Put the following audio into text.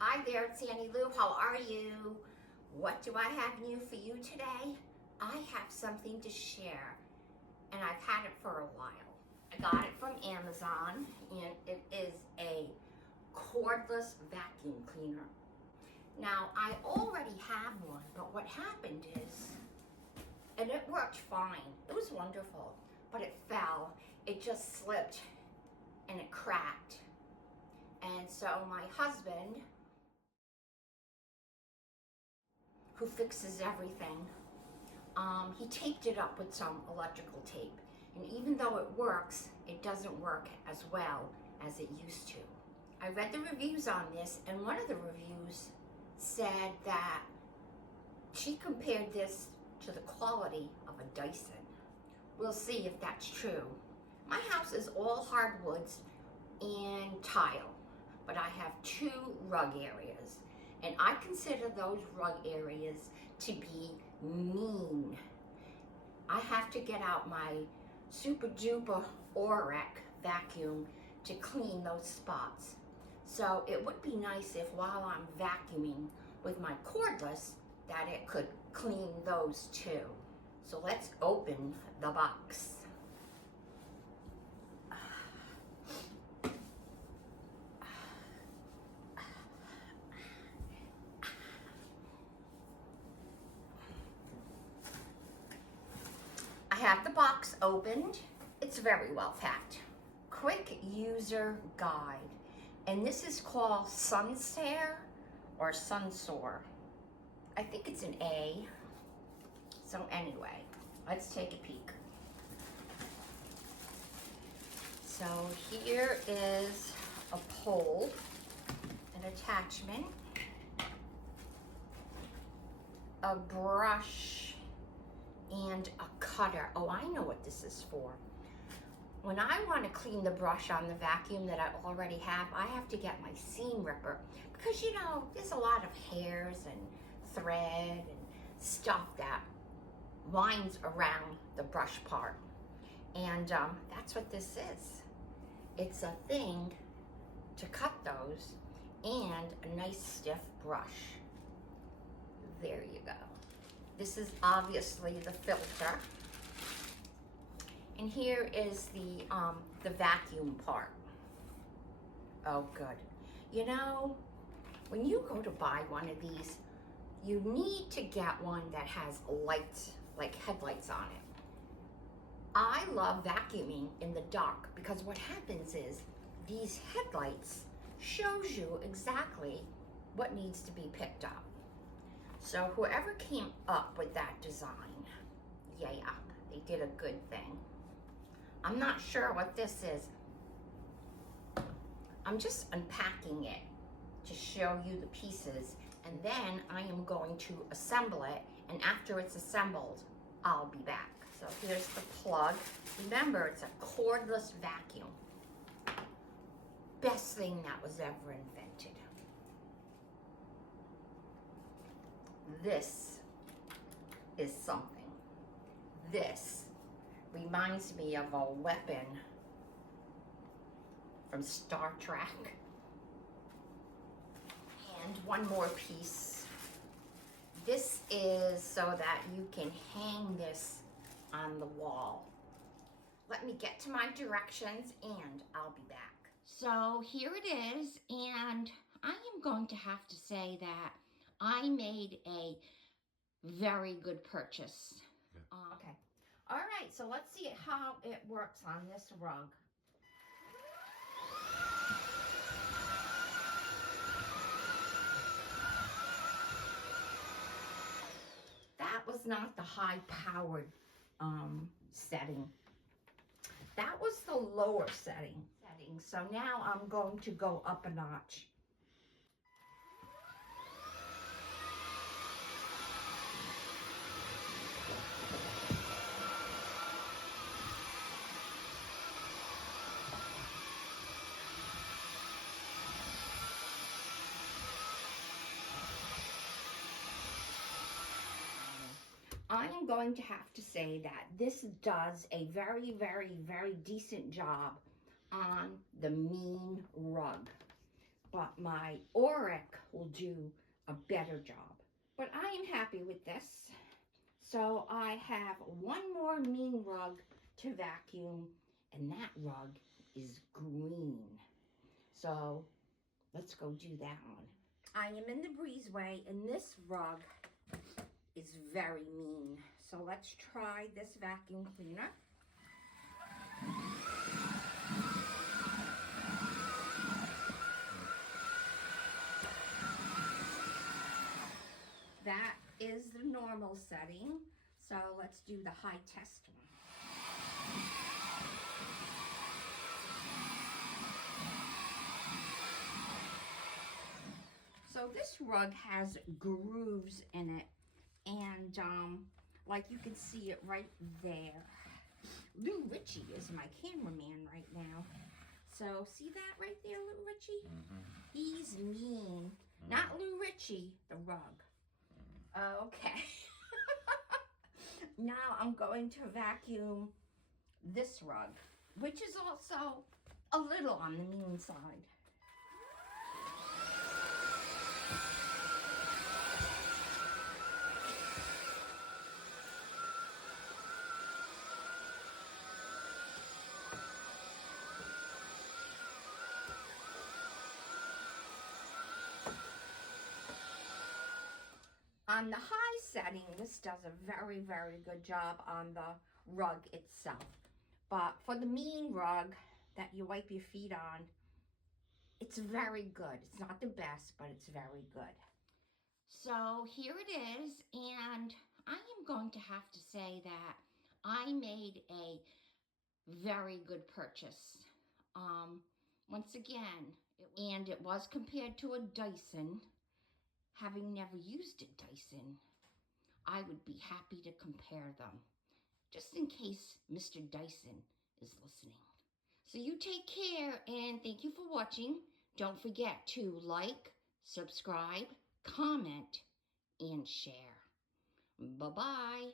Hi there, it's Annie Lou. How are you? What do I have new for you today? I have something to share, and I've had it for a while. I got it from Amazon, and it is a cordless vacuum cleaner. Now, I already have one, but what happened is, and it worked fine. It was wonderful, but it fell. It just slipped, and it cracked. And so my husband, who fixes everything, he taped it up with some electrical tape. And even though it works, it doesn't work as well as it used to. I read the reviews on this, and one of the reviews said that she compared this to the quality of a Dyson. We'll see if that's true. My house is all hardwoods and tile, but I have 2 rug areas. And I consider those rug areas to be mean. I have to get out my super duper Orec vacuum to clean those spots. So it would be nice if while I'm vacuuming with my cordless, that it could clean those too. So let's open the box. I have the box opened. It's very well packed. Quick user guide. And this is called SunSare or SunSare. I think it's an A. So anyway, let's take a peek. So here is a pole, an attachment, a brush, and a cutter. Oh, I know what this is for. When I want to clean the brush on the vacuum that I already have, I have to get my seam ripper because, you know, there's a lot of hairs and thread and stuff that winds around the brush part. And that's what this is. It's a thing to cut those and a nice stiff brush. There you go. This is obviously the filter. And here is the vacuum part. Oh, good. You know, when you go to buy one of these, you need to get one that has lights, like headlights on it. I love vacuuming in the dark because what happens is these headlights shows you exactly what needs to be picked up. So whoever came up with that design, yeah, they did a good thing. I'm not sure what this is. I'm just unpacking it to show you the pieces, and then I am going to assemble it, and after it's assembled, I'll be back. So here's the plug. Remember, it's a cordless vacuum. Best thing that was ever invented. This is something. This reminds me of a weapon from Star Trek. And one more piece. This is so that you can hang this on the wall. Let me get to my directions and I'll be back. So here it is, and I am going to have to say that I made a very good purchase. Okay. All right, so let's see how it works on this rug. That was not the high-powered setting. That was the lower setting. So now I'm going to go up a notch. I am going to have to say that this does a very, very, very decent job on the mean rug. but my Auric will do a better job. But I am happy with this. So I have one more mean rug to vacuum, and that rug is green. So let's go do that one. I am in the breezeway, and this rug is very mean. So let's try this vacuum cleaner. That is the normal setting. So let's do the high test one. So this rug has grooves in it, and like you can see it right there. Lou Ritchie is my cameraman right now. So see that right there, Lou Ritchie? He's mean. Not Lou Ritchie, the rug. Okay. Now I'm going to vacuum this rug, which is also a little on the mean side. On the high setting, this does a very, very good job on the rug itself. But for the mean rug that you wipe your feet on, it's very good. It's not the best, but it's very good. So here it is, and I am going to have to say that I made a very good purchase. Once again, it was compared to a Dyson. Having never used a Dyson, I would be happy to compare them, just in case Mr. Dyson is listening. So you take care, and thank you for watching. Don't forget to like, subscribe, comment, and share. Bye-bye.